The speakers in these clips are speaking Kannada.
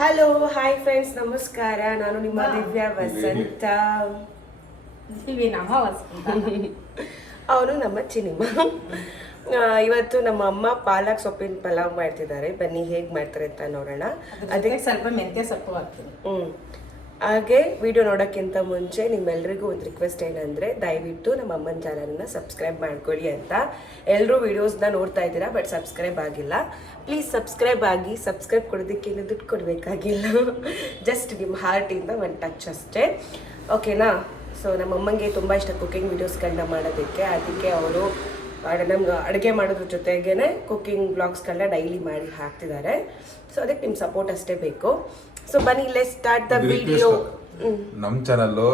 ಹಲೋ ಹಾಯ್ ಫ್ರೆಂಡ್ಸ್, ನಮಸ್ಕಾರ. ನಾನು ನಿಮ್ಮ ದಿವ್ಯಾ ವಸಂತ. ಅವನು ನಮ್ಮ ಚಿನಿಮ. ಇವತ್ತು ನಮ್ಮ ಅಮ್ಮ ಪಾಲಕ್ ಸೊಪ್ಪಿನ ಪಲಾವ್ ಮಾಡ್ತಿದ್ದಾರೆ. ಬನ್ನಿ ಹೇಗೆ ಮಾಡ್ತಾರೆ ಅಂತ ನೋಡೋಣ. ಅದಕ್ಕೆ ಸ್ವಲ್ಪ ಮೆಂತ್ಯ ಸೊಪ್ಪು ಹಾಕ್ತೀನಿ. ಹಾಗೆ ವಿಡಿಯೋ ನೋಡೋಕ್ಕಿಂತ ಮುಂಚೆ ನಿಮ್ಮೆಲ್ರಿಗೂ ಒಂದು ರಿಕ್ವೆಸ್ಟ್ ಏನಂದರೆ, ದಯವಿಟ್ಟು ನಮ್ಮ ಅಮ್ಮನ ಚಾನಲ್ನ ಸಬ್ಸ್ಕ್ರೈಬ್ ಮಾಡ್ಕೊಳ್ಳಿ ಅಂತ. ಎಲ್ಲರೂ ವಿಡಿಯೋಸ್ನ ನೋಡ್ತಾ ಇದ್ದೀರಾ, ಬಟ್ ಸಬ್ಸ್ಕ್ರೈಬ್ ಆಗಿಲ್ಲ. ಪ್ಲೀಸ್ ಸಬ್ಸ್ಕ್ರೈಬ್ ಆಗಿ. ಸಬ್ಸ್ಕ್ರೈಬ್ ಕೊಡೋದಕ್ಕೆ ಏನು ದುಡ್ಡು ಕೊಡಬೇಕಾಗಿಲ್ಲ, ಜಸ್ಟ್ ನಿಮ್ಮ ಹಾರ್ಟಿಂದ ಒಂದು ಟಚ್ ಅಷ್ಟೇ, ಓಕೆನಾ? ಸೊ ನಮ್ಮ ಅಮ್ಮಂಗೆ ತುಂಬ ಇಷ್ಟ ಕುಕ್ಕಿಂಗ್ ವೀಡಿಯೋಸ್ಗಳನ್ನ ಮಾಡೋದಕ್ಕೆ. ಅದಕ್ಕೆ ಅವರು ನಮ್ಗೆ ಅಡುಗೆ ಮಾಡೋದ್ರ ಜೊತೆಗೇ ಕುಕ್ಕಿಂಗ್ ಬ್ಲಾಗ್ಸ್ಗಳನ್ನ ಡೈಲಿ ಮಾಡಿ ಹಾಕ್ತಿದ್ದಾರೆ. ಸೊ ಅದಕ್ಕೆ ನಿಮ್ಮ ಸಪೋರ್ಟ್ ಅಷ್ಟೇ ಬೇಕು. ಸೊ ಬನ್ನಿ, ಲೆಟ್ಸ್ ಸ್ಟಾರ್ಟ್ ದ ವಿಡಿಯೋ. ನಮ್ಮ ಚಾನಲ್ಲು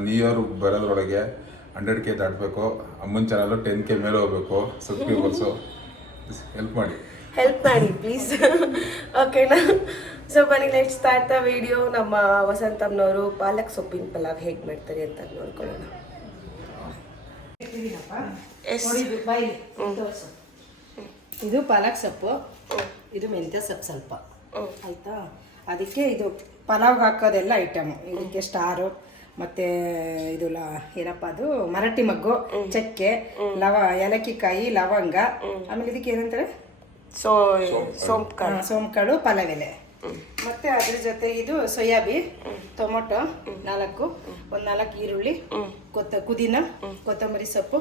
ನ್ಯೂ ಇಯರ್ ಬರೋದ್ರೊಳಗೆ 100K ದಾಟಬೇಕು. ಅಮ್ಮನ ಚಾನಲ್ಲು 10K ಮೇಲೆ ಹೋಗ್ಬೇಕು ಸಬ್ಸ್ಕ್ರೈಬರ್ಸು. ಹೆಲ್ಪ್ ಮಾಡಿ ಪ್ಲೀಸ್, ಓಕೆನಾ? ಸೊ ಬನ್ನಿ, ಲೆಟ್ಸ್ ಸ್ಟಾರ್ಟ್ ದ ವಿಡಿಯೋ. ನಮ್ಮ ವಸಂತಮ್ಮನವರು ಪಾಲಕ್ ಸೊಪ್ಪಿನ ಪಲಾವ್ ಹೇಗೆ ಮಾಡ್ತಾರೆ ಅಂತ ನೋಡ್ಕೊಳ್ಳೋಣ. ಇದು ಪಾಲಕ್ ಸೊಪ್ಪು, ಇದು ಮೆಂತ್ಯ ಸೊಪ್ಪು ಸ್ವಲ್ಪ, ಆಯ್ತಾ? ಅದಕ್ಕೆ ಇದು ಪಲಾವ್ಗೆ ಹಾಕೋದೆಲ್ಲ ಐಟಮು. ಇದಕ್ಕೆ ಸ್ಟಾರು ಮತ್ತು ಇದು ಏನಪ್ಪ ಅದು ಮರಾಠಿ ಮಗ್ಗು, ಚಕ್ಕೆ, ಏಲಕ್ಕಿಕಾಯಿ, ಲವಂಗ, ಆಮೇಲೆ ಇದಕ್ಕೆ ಏನಂತಾರೆ ಸೋಂಕಾಳು, ಪಲಾವ್ ಎಲೆ, ಮತ್ತು ಅದ್ರ ಜೊತೆ ಇದು ಸೋಯಾಬಿ, ಟೊಮೊಟೊ 4 ಈರುಳ್ಳಿ, ಪುದೀನ, ಕೊತ್ತಂಬರಿ ಸೊಪ್ಪು,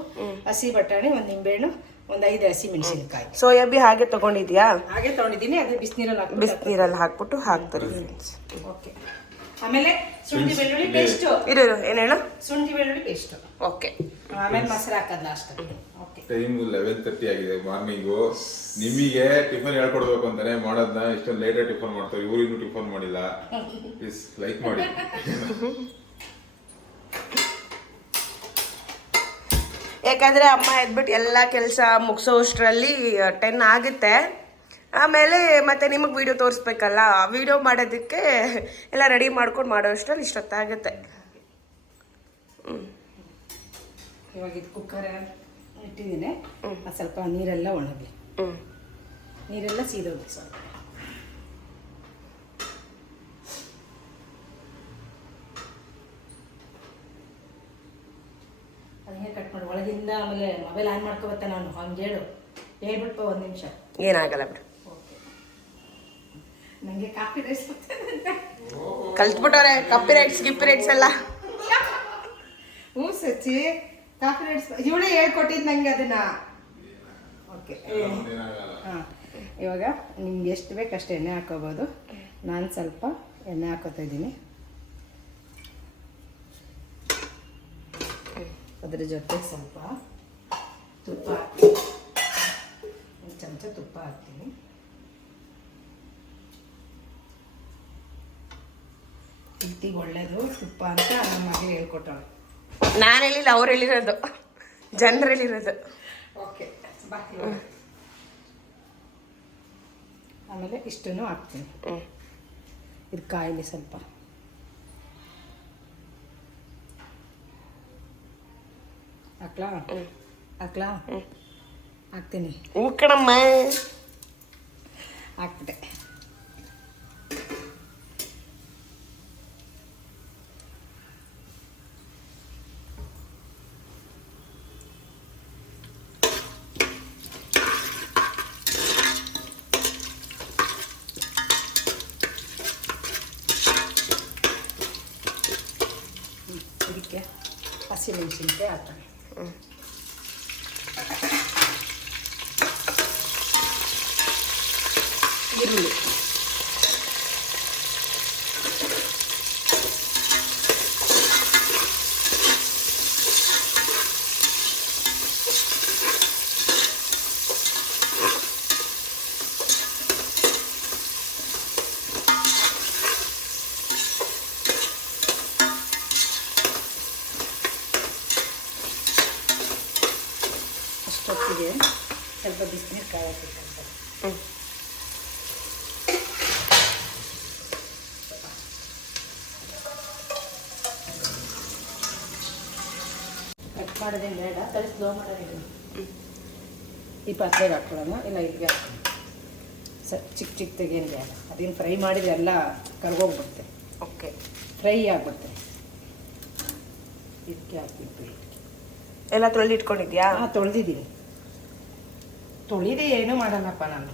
ಹಸಿ ಬಟಾಣಿ, 1 ನಿಂಬೆಹಣ್ಣು, 5 ಹಸಿ ಮೆಣಸಿನಕಾಯಿ. ಸೋಯಾಬಿ ಹಾಗೆ ತಗೊಂಡಿದ್ಯಾ? ಹಾಗೆ ತಗೊಂಡಿದ್ದೀನಿ. ಅದೇ ಬಿಸಿನೀರಲ್ಲಿ ಹಾಕ್ಬಿಟ್ಟು ಹಾಕ್ತಾರೆ. ಓಕೆ. ಆಮೇಲೆ ಶುಂಠಿ ಬೆಳ್ಳುಳ್ಳಿ ಪೇಸ್ಟ್. ಏನು ಹೇಳು? ಶುಂಠಿ ಬೆಳ್ಳುಳ್ಳಿ ಪೇಸ್ಟ್. ಓಕೆ. ಆಮೇಲೆ ಮೊಸರು ಹಾಕೋದು ಲಾಸ್ಟ್. ಓಕೆ. ಟೈಮ್ 11:30 ಆಗಿದೆ ಮಾರ್ನಿಂಗು. ನಿಮಗೆ ಟಿಫನ್ ಹೇಳ್ಕೊಡ್ಬೇಕು ಅಂತಾನೆ ಮಾಡೋದನ್ನ ಇಷ್ಟೊಂದು ಲೇಟಾಗಿ ಟಿಫನ್ ಮಾಡ್ತಾರೆ. ಇವ್ರು ಇನ್ನೂ ಟಿಫನ್ ಮಾಡಿಲ್ಲ. ಪ್ಲೀಸ್ ಲೈಕ್ ಮಾಡಿ. ಯಾಕಂದರೆ ಅಮ್ಮ ಎದ್ಬಿಟ್ಟು ಎಲ್ಲ ಕೆಲಸ ಮುಗಿಸೋಷ್ಟರಲ್ಲಿ 10 ಆಗುತ್ತೆ. ಆಮೇಲೆ ಮತ್ತೆ ನಿಮಗೆ ವೀಡಿಯೋ ತೋರಿಸ್ಬೇಕಲ್ಲ, ವೀಡಿಯೋ ಮಾಡೋದಕ್ಕೆ ಎಲ್ಲ ರೆಡಿ ಮಾಡ್ಕೊಂಡು ಮಾಡೋಷ್ಟರಲ್ಲಿ ಇಷ್ಟೊತ್ತಾಗುತ್ತೆ. ಇವಾಗ ಇದು ಕುಕ್ಕರ್ ಇಟ್ಟಿದ್ದೀನಿ. ಸ್ವಲ್ಪ ನೀರೆಲ್ಲ ಒಣಗಲಿ, ನೀರೆಲ್ಲ ಸೀದೋಗಿ ಸ್ವಲ್ಪ. ಹಂಗೆ ಕಟ್ ಮಾಡಿ ಒಳಗಿಂದ. ಆಮೇಲೆ ಮೊಬೈಲ್ ಆನ್ ಮಾಡ್ಕೊಬತ್ತೆ ನಾನು. ಹಂಗೆ ಹೇಳ್ಬಿಟ್ಟು 1 ನಿಮಿಷ. ಏನಾಗಲ್ಲ ಬಿಡು. ಓಕೆ. ನನಗೆ ಕಾಫಿ ರೈಸ್ ಕಲ್ತ್ಬಿಟ್ಟವ್ರೆ. ಕಾಪಿ ರೈಟ್ಸ್ ಎಲ್ಲ. ಹ್ಞೂ ಸಚ್ಚಿ, ಕಾಫಿ ರೈಟ್ಸ್ ಇವಳೇ ಹೇಳ್ಕೊಟ್ಟಿದ್ದು ನನಗೆ ಅದನ್ನ. ಓಕೆ. ಹಾಂ, ಇವಾಗ ನಿಮ್ಗೆ ಎಷ್ಟು ಬೇಕು ಅಷ್ಟು ಎಣ್ಣೆ ಹಾಕೋಬೋದು. ನಾನು ಸ್ವಲ್ಪ ಎಣ್ಣೆ ಹಾಕೋತಾ ಇದ್ದೀನಿ. ಅದ್ರ ಜೊತೆ ಸ್ವಲ್ಪ ತುಪ್ಪ, 1 ಚಮಚ ತುಪ್ಪ ಹಾಕ್ತೀನಿ. ಹೆಲ್ತಿಗೆ ಒಳ್ಳೇದು ತುಪ್ಪ ಅಂತ ನಮ್ಮ ಮಗಳು ಹೇಳ್ಕೊಟ್ಟವಳು. ನಾನು ಹೇಳಿಲ್ಲ, ಅವ್ರು ಹೇಳಿರೋದು, ಜನರು ಹೇಳಿರೋದು. ಓಕೆ, ಬಾಕಿ ಆಮೇಲೆ ಇಷ್ಟನ್ನು ಹಾಕ್ತೀನಿ. ಇದು ಕಾಯಿಲಿ ಸ್ವಲ್ಪ. ಹಾಕ್ಲಾ ಹಾಕ್ತೀನಿ. ಕಣಮ್ಮ ಹಾಕ್ಬಿಟ್ಟೆ. ಇದಕ್ಕೆ ಹಸಿಮೆಣಸಿನ್ಕಾಯಿ ಹಾಕ್ತಾನೆ. ಈರುಳ್ಳಿ, ಅಷ್ಟೊತ್ತಿಗೆ ಸ್ವಲ್ಪ ಬಿಸಿನೀರು ಕಾಯಬೇಕಂತ. ಕಟ್ ಮಾಡೋದೇನು ಬೇಡ, ತರಿಸಿ ಸ್ಲೋ ಮಾಡೋದು. ಈ ಪಾತ್ರೆಗೆ ಹಾಕೊಳ್ಳೋಣ, ಇಲ್ಲ ಇಲ್ಲಿಗೆ ಚಿಕ್ಕ ತೆಗೇನು ಬೇಡ. ಅದನ್ನು ಫ್ರೈ ಮಾಡಿದ್ರೆ ಎಲ್ಲ ಕರ್ಗೋಗ್ಬಿಡುತ್ತೆ, ಓಕೆ. ಫ್ರೈ ಆಗ್ಬಿಡುತ್ತೆ. ಇದಕ್ಕೆ ಹಾಕ್ಬಿಟ್ಟು ಎಲ್ಲ ತೊಳೆದಿಟ್ಕೊಂಡಿದ್ಯಾ? ಹಾಂ, ತೊಳೆದಿದ್ದೀನಿ. ತೊಳೆದೇ ಏನೂ ಮಾಡಲ್ಲಪ್ಪ ನಾನು.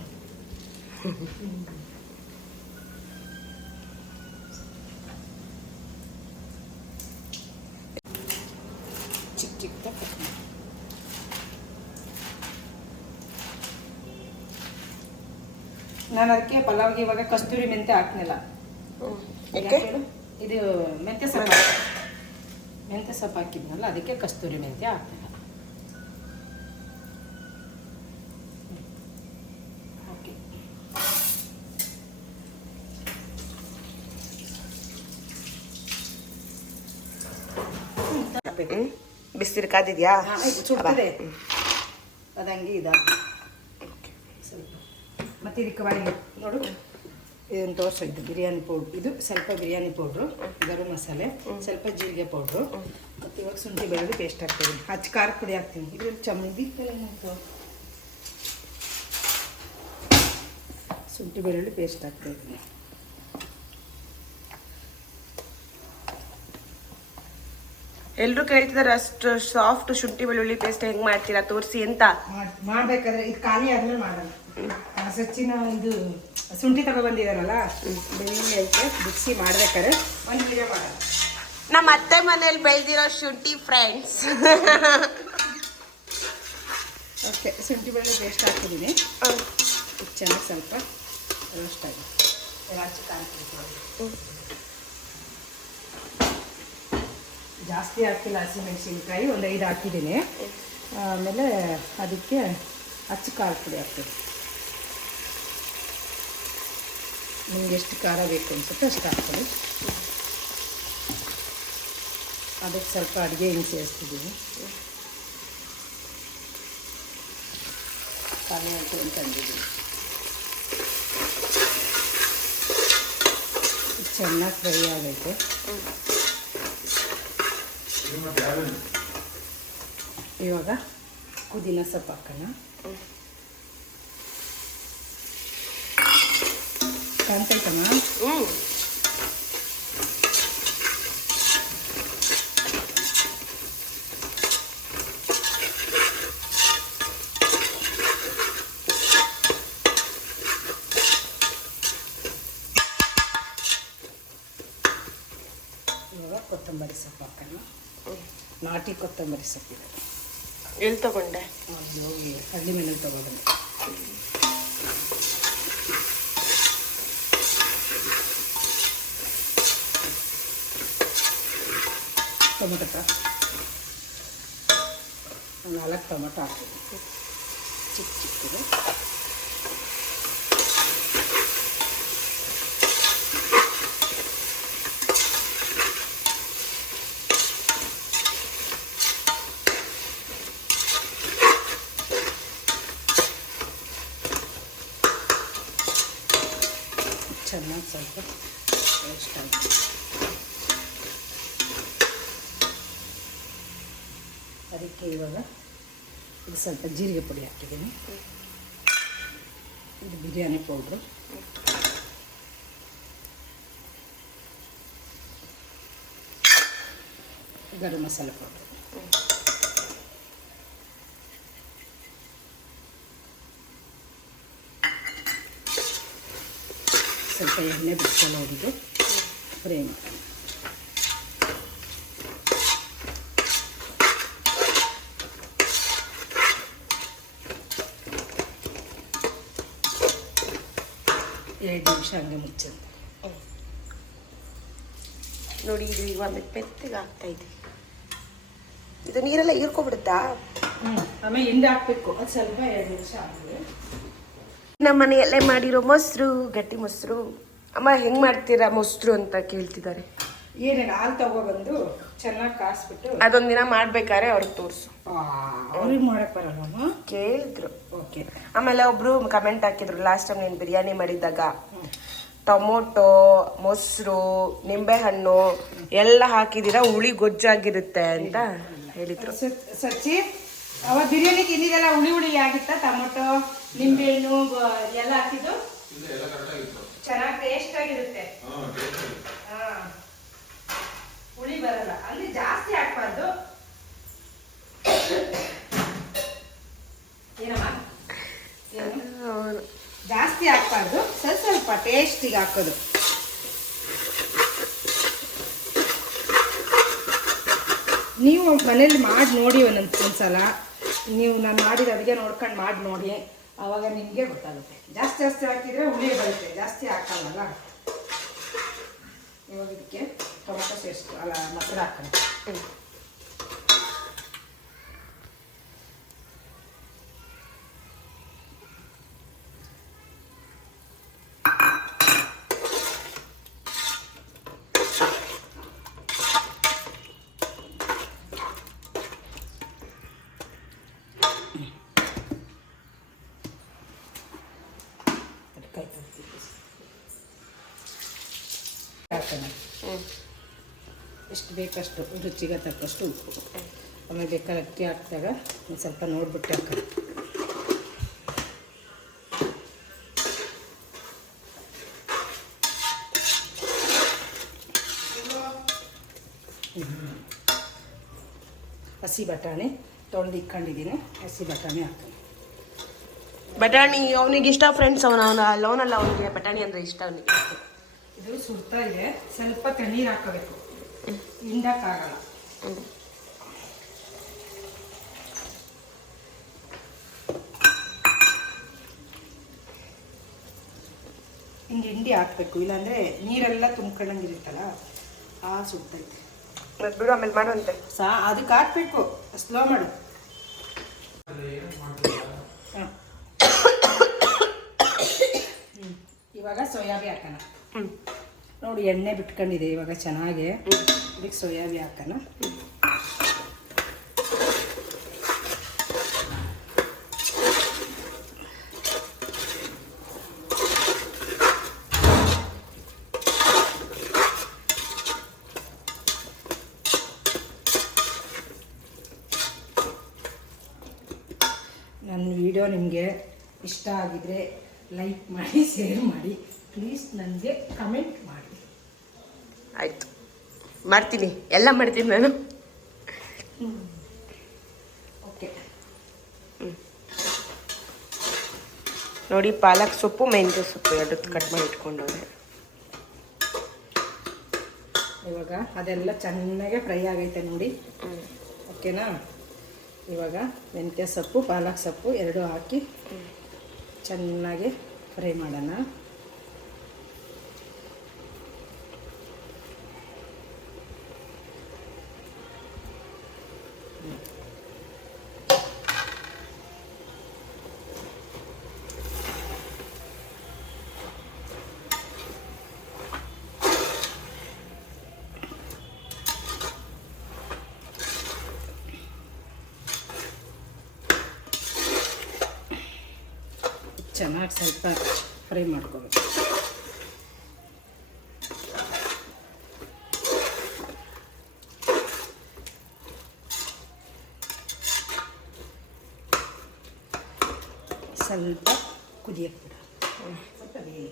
ಚಿಕ್ಕ ಚಿಕ್ಕ ನಾನು ಅದಕ್ಕೆ ಪಲಾವ್ಗೆ ಇವಾಗ ಕಸ್ತೂರಿ ಮೆಂತ್ಯ ಹಾಕ್ನಿಲ್ಲ. ಇದು ಮೆಂತ್ಯ ಸೊಪ್ಪು ಹಾಕಿದ್ನಲ್ಲ, ಅದಕ್ಕೆ ಕಸ್ತೂರಿ ಮೆಂತ್ಯ ಹಾಕ್ತಿಲ್ಲ. ಓಕೆ, ಬಿಸಿರು ಕಾದಿದ್ಯಾ? ಸುಡ್ತದೆ ಅದಂಗೆ ಇದಾಗಿ ಸ್ವಲ್ಪ. ಮತ್ತು ಇದಕ್ಕೆ ಬಾಯಿ ನೋಡು, ಇದನ್ನು ತೋರಿಸಿದ್ದು ಬಿರಿಯಾನಿ ಪೌಡ್ರ್. ಇದು ಸ್ವಲ್ಪ ಬಿರಿಯಾನಿ ಪೌಡ್ರು, ಗರಂ ಮಸಾಲೆ, ಸ್ವಲ್ಪ ಜೀರಿಗೆ ಪೌಡ್ರು, ಮತ್ತು ಇವಾಗ ಶುಂಠಿ ಬೆಳ್ಳುಳ್ಳಿ ಪೇಸ್ಟ್ ಹಾಕ್ತೀನಿ. ಹಚ್ಚಿ ಖಾರದ ಪುಡಿ ಹಾಕ್ತೀನಿ. ಇದ್ರಲ್ಲಿ ಚಮಂದಿ ಶುಂಠಿ ಬೆಳ್ಳುಳ್ಳಿ ಪೇಸ್ಟ್ ಹಾಕ್ತಾಯಿದ್ದೀನಿ. ಎಲ್ಲರೂ ಕೇಳ್ತಿದಾರೆ ಅಷ್ಟು ಸಾಫ್ಟ್ ಶುಂಠಿ ಬೆಳ್ಳುಳ್ಳಿ ಪೇಸ್ಟ್ ಹೆಂಗ್ ಮಾಡ್ತೀರಾ ತೋರಿಸಿ ಅಂತ. ಮಾಡಬೇಕಾದ್ರೆ ಇದು ಖಾಲಿ ಆದ್ಮೇಲೆ ಮಾಡೋಣ. ಸಚ್ಚಿನ ಇದು ಶುಂಠಿ ತಗೊಬಂದಿದಾರಲ್ಲ, ಬೆಳ್ಳುಳ್ಳಿ ಐತೆ, ಮಿಕ್ಸಿ ಮಾಡ್ಬೇಕಾದ್ರೆ ಒಂದು ವಿಡಿಯೋ ಮಾಡೋಣ. ನಮ್ಮ ಅತ್ತೆ ಮನೇಲಿ ಬೆಳೆದಿರೋ ಶುಂಠಿ ಫ್ರೆಂಡ್ಸ್. ಓಕೆ, ಶುಂಠಿ ಬೆಳ್ಳುಳ್ಳಿ ಪೇಸ್ಟ್ ಹಾಕಿದ್ದೀನಿ. ಚೆನ್ನಾಗಿ ಸ್ವಲ್ಪ ರೋಸ್ಟ್ ಆಗಿ ಜಾಸ್ತಿ ಹಾಕಿಲ್ಲ. ಹಸಿಮೆಣಸಿನ್ಕಾಯಿ ಒಂದು 5 ಹಾಕಿದ್ದೀನಿ. ಆಮೇಲೆ ಅದಕ್ಕೆ ಅಚ್ಚು ಖಾರ ಪುಡಿ ಹಾಕ್ತೀನಿ. ನಿಮ್ಗೆ ಎಷ್ಟು ಖಾರ ಬೇಕು ಅನ್ಸುತ್ತೆ ಅಷ್ಟು ಹಾಕ್ತೀನಿ. ಅದಕ್ಕೆ ಸ್ವಲ್ಪ ಅಡುಗೆ ಹಿಂಗೆ ಸೇರಿಸ್ತಿದ್ದೀನಿ. ಖಾಲಿ ಅಂತ ತಂದಿದ್ದೀನಿ. ಚೆನ್ನಾಗಿ ಫ್ರೈ ಆಗೈತೆ. ಇವಾಗ ಪುದೀನ ಸೊಪ್ಪು ಹಾಕೋಣ. ಕಾಣ್ತೈತಮ್ಮ? ಇವಾಗ ಕೊತ್ತಂಬರಿ ಸೊಪ್ಪು ಹಾಕೋಣ. ನಾಟಿ ಕೊತ್ತಂಬರಿ ಸೊಪ್ಪಿದೆ. ಎಲ್ಲಿ ತಗೊಂಡೆ? ಹೋಗಿ ಹಳ್ಳಿ ಮನೇಲಿ ತಗೊಂಡೆ. ಟೊಮೊಟೊ 4 ಟೊಮೊಟೊ ಹಾಕ್ತೀನಿ, ಚಿಕ್ಕ ಚಿಕ್ಕದು. ಚೆನ್ನಾಗಿ ಸ್ವಲ್ಪ ರೋಸ್ಟ್ ಆಗಿದೆ. ಅದಕ್ಕೆ ಇವಾಗ ಇದು ಸ್ವಲ್ಪ ಜೀರಿಗೆ ಪುಡಿ ಹಾಕಿದ್ದೀನಿ. ಇದು ಬಿರಿಯಾನಿ ಪೌಡ್ರು, ಗರಂ ಮಸಾಲೆ ಪೌಡ್ರು, ಸ್ವಲ್ಪ ಎಣ್ಣೆ ಬಿಡ್ಸಲ್ಲ ಹೊಡಿದು ಫ್ರೈ ಮಾಡೋಣ. ಎರಡು ನಿಮಿಷ ಹಂಗೆ ಮುಚ್ಚಂತ. ನೋಡಿ ಇದು ಇವಾಗ ಮೆತ್ತಗೆ ಆಗ್ತಾ ಇದೆ. ಇದು ನೀರೆಲ್ಲ ಹೀರ್ಕೊಬಿಡುತ್ತಾ? ಆಮೇಲೆ ಹಿಂದೆ ಹಾಕ್ಬೇಕು. ಅದು ಸ್ವಲ್ಪ 2 ನಿಮಿಷ ಆಗಿದೆ. ನಮ್ಮ ಮನೆಯಲ್ಲೇ ಮಾಡಿರೋ ಮೊಸರು, ಗಟ್ಟಿ ಮೊಸರು. ಅಮ್ಮ ಹೆಂಗ್ ಮಾಡ್ತೀರಾ ಮೊಸರು ಅಂತ ಕೇಳ್ತಿದ್ದಾರೆ. ಏನಿಲ್ಲ, ಹಾಲು ತಗೊಬಂದು ಚೆನ್ನಾಗಿ ಕಾಯಿಸ್ಬಿಟ್ಟು ಅದೊಂದಿನ ಮಾಡ್ಬೇಕಾದ್ರೆ ಅವ್ರಿಗೆ ತೋರಿಸು. ಅವ್ರಿಗೆ ಮಾಡಕ್ ಬರಲ್ಲ ಕೇಳಿದ್ರು. ಓಕೆ. ಆಮೇಲೆ ಒಬ್ರು ಕಮೆಂಟ್ ಹಾಕಿದ್ರು, ಲಾಸ್ಟ್ ಟೈಮ್ ನೀನು ಬಿರಿಯಾನಿ ಮಾಡಿದಾಗ ಟೊಮೊಟೊ, ಮೊಸರು, ನಿಂಬೆಹಣ್ಣು ಎಲ್ಲ ಹಾಕಿದ್ದೀರಾ, ಹುಳಿ ಗೊಜ್ಜಾಗಿರುತ್ತೆ ಅಂತ ಹೇಳಿದ್ರು. ಸಚ್ಚಿ ಅವಾಗ ಬಿರಿಯಾನಿ ತಿಂದಿದ್ದೆಲ್ಲ ಹುಳಿ ಹುಳಿ ಆಗಿತ್ತ? ಟೊಮೊಟೊ, ನಿಂಬೆಹಣ್ಣು ಎಲ್ಲ ಹಾಕಿದ್ದು ಚೆನ್ನಾಗಿ ಟೇಸ್ಟ್ ಆಗಿರುತ್ತೆ. ಹುಳಿ ಬರಲ್ಲ. ಅಲ್ಲಿ ಜಾಸ್ತಿ ಹಾಕ್ಬಾರ್ದು. ಏನಮ್ಮ ಜಾಸ್ತಿ ಹಾಕ್ಬಾರ್ದು, ಸ್ವಲ್ಪ ಟೇಸ್ಟಿಗೆ ಹಾಕೋದು. ನೀವು ಮನೇಲಿ ಮಾಡಿ ನೋಡಿ ಒಂದ್ಸಲ. ನೀವು ನಾನು ಮಾಡಿದ ಅಡುಗೆ ನೋಡ್ಕೊಂಡು ಮಾಡಿ ನೋಡಿ, ಆವಾಗ ನಿಮಗೆ ಗೊತ್ತಾಗುತ್ತೆ. ಜಾಸ್ತಿ ಹಾಕಿದರೆ ಹುಳಿ ಬರುತ್ತೆ, ಜಾಸ್ತಿ ಹಾಕಲ್ಲಲ್ಲ. ಇವಾಗ ಇದಕ್ಕೆ ಟೊಮೊಟೊ ಪೇಸ್ಟ್ ಅಲ್ಲ ಮೊಸರು ಹಾಕೋಣ. ಎಷ್ಟು ಬೇಕಷ್ಟು ರುಚಿಗೆ ತಕ್ಕಷ್ಟು ಉಪ್ಪು. ಆಮೇಲೆ ಬೇಕಾದ್ರೆ ಅಕ್ಕಿ ಹಾಕಿದಾಗ ಒಂದು ಸ್ವಲ್ಪ ನೋಡ್ಬಿಟ್ಟು ಹಾಕೋದು. ಹಸಿ ಬಟಾಣಿ ತೊಳೆದು ಇಟ್ಕೊಂಡಿದ್ದೀನಿ. ಹಸಿ ಬಟಾಣಿ ಹಾಕ್ತೀನಿ. ಬಟಾಣಿ ಅವನಿಗೆ ಇಷ್ಟ ಫ್ರೆಂಡ್ಸ್. ಲೋನಲ್ಲ ಅವನಿಗೆ ಬಟಾಣಿ ಅಂದರೆ ಇಷ್ಟ ಅವನಿಗೆ. ಇದು ಸುಡ್ತಾ ಇದೆ, ಸ್ವಲ್ಪ ತಣ್ಣೀರು ಹಾಕೋಬೇಕು, ಹಿಂಡಕ್ಕಾಗಲ್ಲ. ಹಿಂಡಿ ಹಾಕ್ಬೇಕು, ಇಲ್ಲಾಂದರೆ ನೀರೆಲ್ಲ ತುಂಬ್ಕೊಳ್ಳಂಗಿರುತ್ತಲ್ಲ ಸುಡ್ತೈತೆ. ಬಿಡು, ಆಮೇಲೆ ಮಾಡುವಂತೆ. ಅದಕ್ಕೆ ಹಾಕ್ಬೇಕು, ಸ್ಲೋ ಮಾಡು. ಇವಾಗ ಸೋಯಾಬಿ ಹಾಕೋಣ. ನೋಡಿ ಎಣ್ಣೆ ಬಿಟ್ಕೊಂಡಿದೆ ಇವಾಗ ಚೆನ್ನಾಗಿ. ಇದಕ್ಕೆ ಸೋಯಾಬಿ ಹಾಕೋಣ. ನನ್ನ ವಿಡಿಯೋ ನಿಮಗೆ ಇಷ್ಟ ಆಗಿದರೆ ಲೈಕ್ ಮಾಡಿ, ಶೇರ್ ಮಾಡಿ, ಪ್ಲೀಸ್ ನನಗೆ ಕಮೆಂಟ್ ಮಾಡಿ. ಆಯಿತು, ಮಾಡ್ತೀನಿ, ಎಲ್ಲ ಮಾಡ್ತೀನಿ ನಾನು. ಓಕೆ. ನೋಡಿ, ಪಾಲಕ್ ಸೊಪ್ಪು, ಮೆಂತ್ಯ ಸೊಪ್ಪು ಎರಡು ಕಟ್ ಮಾಡಿ ಇಟ್ಕೊಂಡವ್ರೆ. ಇವಾಗ ಅದೆಲ್ಲ ಚೆನ್ನಾಗೆ ಫ್ರೈ ಆಗೈತೆ ನೋಡಿ. ಓಕೆನಾ? ಇವಾಗ ಮೆಂತ್ಯ ಸೊಪ್ಪು, ಪಾಲಕ್ ಸೊಪ್ಪು ಎರಡೂ ಹಾಕಿ ಚೆನ್ನಾಗಿ ಫ್ರೈ ಮಾಡೋಣ. ಚೆನ್ನಾಗಿ ಸ್ವಲ್ಪ ಫ್ರೈ ಮಾಡ್ಕೋಬೇಕು. ಸ್ವಲ್ಪ ಕುದಿಯಕ್ಕೆ ಬಿಡ, ಸ್ವಲ್ಪ ಬೇಯಿ.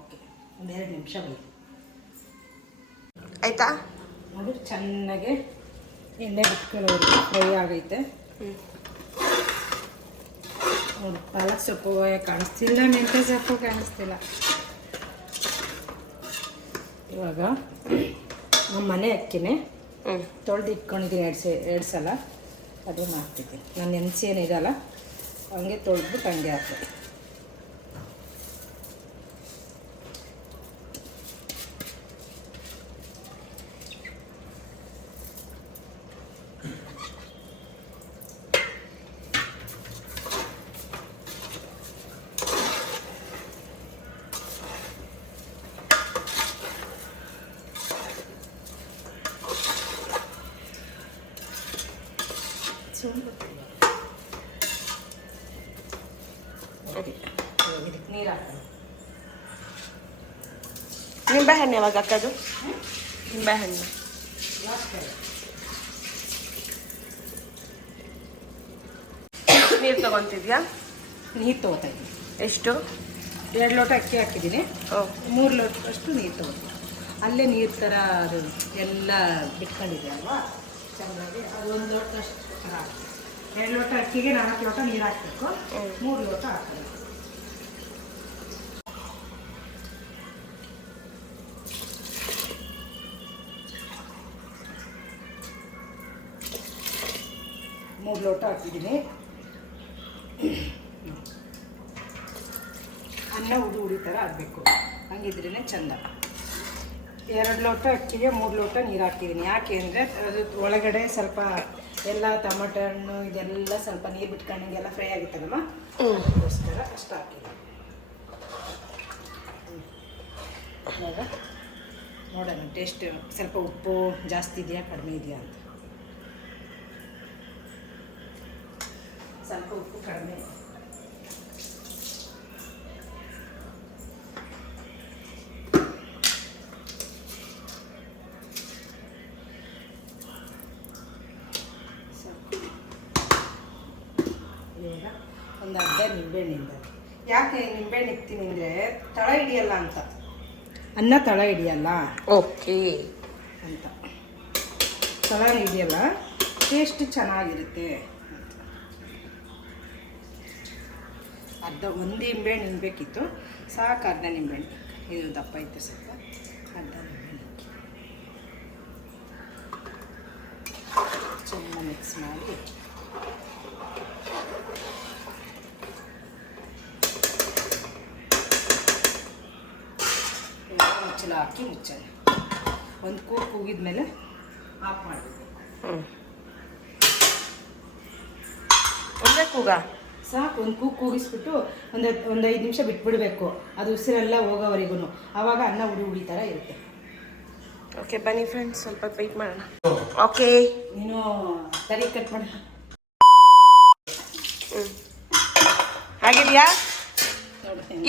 ಓಕೆ, ಒಂದೆರಡು ನಿಮಿಷ ಬೇಯಿ. ಆಯಿತಾ? ಅದು ಚೆನ್ನಾಗೆ ಎಣ್ಣೆ ಬಿಟ್ಕೊಳ್ಳೋರಿಗೆ ಫ್ರೈ ಆಗೈತೆ. ನೋಡಿ, ಪಾಲಕ್ ಸೊಪ್ಪು ಕಾಣಿಸ್ತಿಲ್ಲ, ಮೆಂತ್ಯ ಸೊಪ್ಪು ಕಾಣಿಸ್ತಿಲ್ಲ. ಇವಾಗ ನಮ್ಮ ಮನೆ ಅಕ್ಕಿನೇ ತೊಳೆದು ಇಟ್ಕೊಂಡಿದ್ದೀನಿ ಎರಡು ಸಲ. ಅದನ್ನು ಹಾಕ್ತಿದ್ದೀನಿ. ನಾನು ನೆನೆಸಿ ಏನಿದಲ್ಲ ಹಂಗೆ ತೊಳೆದ್ಬಿಟ್ಟು ಹಂಗೆ ಹಾಕ್ತೀನಿ. ಇದಕ್ಕೆ ನೀರು ಹಾಕೋಣ. ನಿಂಬೆ ಹಣ್ಣು ಯಾವಾಗ ಹಾಕೋದು? ನಿಂಬೆ ಹಣ್ಣು ನೀರು ತೊಗೊತಿದ್ಯಾ? ನೀರು ತೊಗೋತಾ ಇದ್ದೀನಿ. ಎಷ್ಟು? 2 ಲೋಟ ಅಕ್ಕಿ ಹಾಕಿದ್ದೀನಿ, 3 ಲೋಟದಷ್ಟು ನೀರು ತೊಗೊಳ್ತೀನಿ. ಅಲ್ಲೇ ನೀರು ಥರ ಅದು ಎಲ್ಲ ಬಿಟ್ಕೊಂಡಿದೆ ಅಲ್ವಾ ಚೆನ್ನಾಗಿ. ಅದು 1 ಲೋಟದಷ್ಟು 2 ಲೋಟ ಅಕ್ಕಿಗೆ 4 ಲೋಟ ನೀರು ಹಾಕಬೇಕು, 3 ಲೋಟ ಹಾಕಬೇಕು. ಮೂರು ಲೋಟ ಹಾಕಿದ್ದೀನಿ. ಅನ್ನ ಉಡಿ ಥರ ಆಗಬೇಕು, ಹಂಗಿದ್ರೇ ಚೆಂದ. 2 ಲೋಟ ಅಕ್ಕಿಗೆ 3 ಲೋಟ ನೀರು ಹಾಕಿದ್ದೀನಿ. ಯಾಕೆ ಅಂದರೆ ಅದು ಒಳಗಡೆ ಸ್ವಲ್ಪ ಎಲ್ಲ ಟೊಮೆಟೊ ಹಣ್ಣು ಇದೆಲ್ಲ ಸ್ವಲ್ಪ ನೀರು ಬಿಟ್ಕೊಂಡಂಗೆಲ್ಲ ಫ್ರೈ ಆಗಿತ್ತಲ್ಲಮ್ಮ, ಅದಕ್ಕೋಸ್ಕರ ಅಷ್ಟು ಹಾಕಿದ್ದೀನಿ. ಇವಾಗ ನೋಡೋಣ ಟೇಸ್ಟ್, ಸ್ವಲ್ಪ ಉಪ್ಪು ಜಾಸ್ತಿ ಇದೆಯಾ ಕಡಿಮೆ ಇದೆಯಾ ಅಂತ. ಸ್ವಲ್ಪ ಉಪ್ಪು ಕಡಿಮೆ, ಇವಾಗ ಒಂದು ಅರ್ಧ ನಿಂಬೆಹಣ್ಣಿಂದ. ಯಾಕೆ ನಿಂಬೆಹಣ್ಣು ಇಕ್ತೀನಿ ಅಂದರೆ ತಳ ಹಿಡಿಯಲ್ಲ ಅಂತ, ಅನ್ನ ತಳ ಹಿಡಿಯಲ್ಲ ಓಕೆ ಅಂತ. ತಳ ಹಿಡಿಯಲ್ಲ, ಟೇಸ್ಟ್ ಚೆನ್ನಾಗಿರುತ್ತೆ. ಒಂದು ನಿಂಬೆಹಣ್ಣು ನಿಂಬೇಕಿತ್ತು, ಸಾಕು. ಅರ್ಧ ನಿಂಬೆಹಣ್ಣು, ಇದು ದಪ್ಪ ಇತ್ತು ಸ್ವಲ್ಪ, ಅರ್ಧ ನಿಂಬೆಹಣ್ಣು ಚೆನ್ನಾಗಿ ಮಿಕ್ಸ್ ಮಾಡಿ ಮುಚ್ಚಳ ಹಾಕಿ ಮುಚ್ಚೋಣ. ಒಂದು ಕೂಗು ಕೂಗಿದ್ಮೇಲೆ ಆಫ್ ಮಾಡಬೇಕು. ಒಂದೇ ಕೂಗ ಸಾಕು. ಒಂದು ಕೂಗಿಸ್ಬಿಟ್ಟು ಒಂದು 5 ನಿಮಿಷ ಬಿಟ್ಬಿಡಬೇಕು, ಅದು ಉಸಿರೆಲ್ಲ ಹೋಗೋವರೆಗೂ. ಆವಾಗ ಅನ್ನ ಉಡಿ ಥರ ಇರುತ್ತೆ. ಓಕೆ ಬನ್ನಿ ಫ್ರೆಂಡ್ಸ್, ಸ್ವಲ್ಪ ವೆಯ್ಟ್ ಮಾಡೋಣ. ಓಕೆ ನೀನು ತರಿ ಕಟ್ ಮಾಡಿ ಆಗಿದೆಯಾ?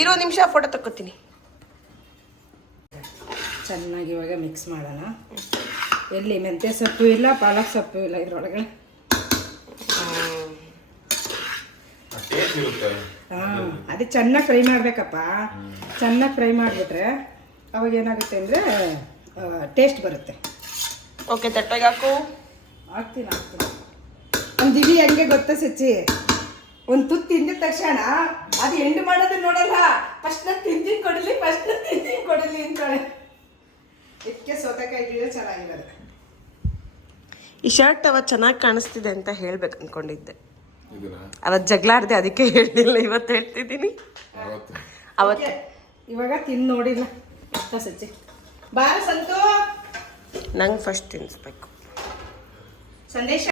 ಇರೋ ನಿಮಿಷ ಫೋಟೋ ತಕ್ಕೋತೀನಿ. ಚೆನ್ನಾಗಿ ಇವಾಗ ಮಿಕ್ಸ್ ಮಾಡೋಣ. ಎಲ್ಲಿ ಮೆಂತ್ಯ ಸೊಪ್ಪು ಇಲ್ಲ, ಪಾಲಕ್ ಸೊಪ್ಪು ಇಲ್ಲ ಇದ್ರೊಳಗೆ. ಹಾಂ, ಅದೇ ಚೆನ್ನಾಗಿ ಫ್ರೈ ಮಾಡಬೇಕಪ್ಪ. ಚೆನ್ನಾಗಿ ಫ್ರೈ ಮಾಡಿಬಿಟ್ರೆ ಅವಾಗ ಏನಾಗುತ್ತೆ ಅಂದರೆ ಟೇಸ್ಟ್ ಬರುತ್ತೆ. ಓಕೆ ತಟ್ಟೆಗೆ ಹಾಕು. ಹಾಕ್ತೀನಿ. ಒಂದು ದಿವಿ ಹೆಂಗೆ ಗೊತ್ತಾ ಸಚ್ಚಿ, ಒಂದು ತುತ್ತು ತಿಂದ ತಕ್ಷಣ ಅದು ಎಂಡು ಮಾಡೋದು ನೋಡಲ್ಲ, ಫಸ್ಟ್ ನಾನು ತಿಂತೀನಿ ಕೊಡಲಿ ಅಂತಾಳೆ. ಇದಕ್ಕೆ ಸೌತೆಕಾಯಿ ಗಿಡ ಚೆನ್ನಾಗಿರೋದು. ಈ ಶರ್ಟ್ ಅವತ್ತು ಚೆನ್ನಾಗಿ ಕಾಣಿಸ್ತಿದೆ ಅಂತ ಹೇಳ್ಬೇಕು ಅನ್ಕೊಂಡಿದ್ದೆ. ಅವತ್ತು ಜಗಳಾಡ್ದೆ, ಅದಕ್ಕೆ ಹೇಳಿಲ್ಲ. ಇವತ್ತು ಹೇಳ್ತಿದ್ದೀನಿ. ಅವತ್ತು ಇವಾಗ ತಿಂದು ನೋಡಿಲ್ಲ ಸಚ್ಚಿ. ಬಾರ ಸಂತು, ನಂಗೆ ಫಸ್ಟ್ ತಿನ್ನಿಸ್ಬೇಕು. ಸಂದೇಶ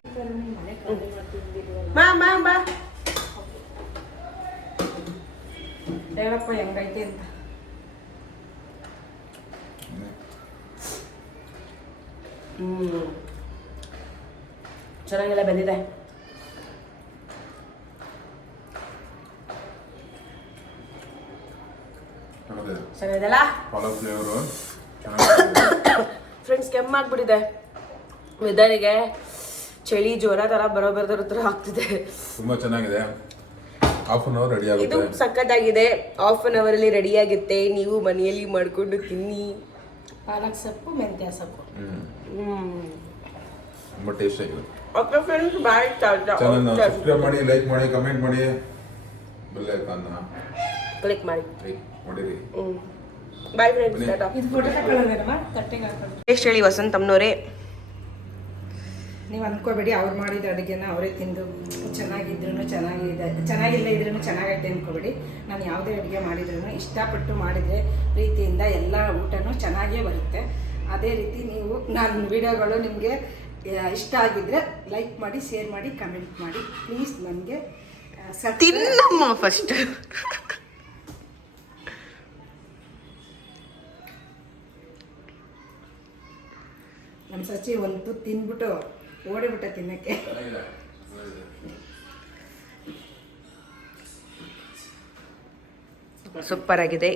ಬಾ ಬಾ ಬಾ ಹೇಳಪ್ಪ ಹೆಂಗೈತೆ ಅಂತ. ಚೆನ್ನಾಗೆಲ್ಲ ಬಂದಿದೆ. ಚೆನ್ನಾಗಿದೆಲ್ಲ ಫ್ರೆಂಡ್ಸ್. ಕೆಮ್ಮಾಗ್ಬಿಟ್ಟಿದೆ ವೆದರಿಗೆ, ಚಳಿ ಜ್ವರ ತರ ಬರೋದ್ರ ಥರ ಆಗ್ತಿದೆ. ತುಂಬಾ ಚೆನ್ನಾಗಿದೆ. ಹಾಫ್ ಅನ್ ಅವರ್ ರೆಡಿ ಇದು ಆಗುತ್ತೆ. ಸಕ್ಕತ್ತಾಗಿದೆ. ಹಾಫ್ ಅನ್ ಅವರ್ ಅಲ್ಲಿ ರೆಡಿ ಆಗುತ್ತೆ. ನೀವು ಮನೆಯಲ್ಲಿ ಮಾಡ್ಕೊಂಡು ತಿನ್ನಿ. ಪಾಲಕ್ ಸೊಪ್ಪು, ಮೆಂತ್ಯ ಸೊಪ್ಪು. ತುಂಬಾ ಟೇಸ್ಟ್ ಆಗಿದೆ. Okay friends, bye. Channel subscribe ಮಾಡಿ, ಲೈಕ್ ಮಾಡಿ, ಕಮೆಂಟ್ ಮಾಡಿ, ಬೆಲ್ ಐಕಾನ್ನ ಕ್ಲಿಕ್ ಮಾಡಿ, ಲೈಕ್ ಮಾಡಿರಿ. Bye friends. ಇದು ಫೋಟೋ ತಗೊಳ್ಳೋದೇನಮ್ಮ, ತಟ್ಟೆಗೆ ಹಾಕೊಂಡು. ಟೇಸ್ಟ್ ಹೇಳಿ ವಸಂತಮ್ಮನವರೇ. ನೀವು ಅಂದ್ಕೋಬೇಡಿ ಅವ್ರು ಮಾಡಿದ ಅಡುಗೆನ ಅವರೇ ತಿಂದು ಚೆನ್ನಾಗಿದ್ರೂ ಚೆನ್ನಾಗಿಲ್ಲ ಇದ್ರೂ ಚೆನ್ನಾಗೈತೆ ಅಂದ್ಕೋಬೇಡಿ. ನಾನು ಯಾವುದೇ ಅಡುಗೆ ಮಾಡಿದ್ರೂ ಇಷ್ಟಪಟ್ಟು ಮಾಡಿದರೆ ಪ್ರೀತಿಯಿಂದ ಎಲ್ಲ ಊಟನೂ ಚೆನ್ನಾಗೇ ಬರುತ್ತೆ. ಅದೇ ರೀತಿ ನೀವು ನನ್ನ ವಿಡಿಯೋಗಳು ನಿಮಗೆ ಇಷ್ಟ ಆಗಿದ್ದರೆ ಲೈಕ್ ಮಾಡಿ, ಶೇರ್ ಮಾಡಿ, ಕಮೆಂಟ್ ಮಾಡಿ ಪ್ಲೀಸ್. ನನಗೆ ತಿನ್ನಮ್ಮ ಫಸ್ಟ್. ನಮ್ಮ ಸಚಿ ಒಂದು ತಿಂದ್ಬಿಟ್ಟು ಓಡಿಬಿಟ್ಟ ತಿನ್ನಕ್ಕೆ. ಸೂಪರ್ ಆಗಿದೆ.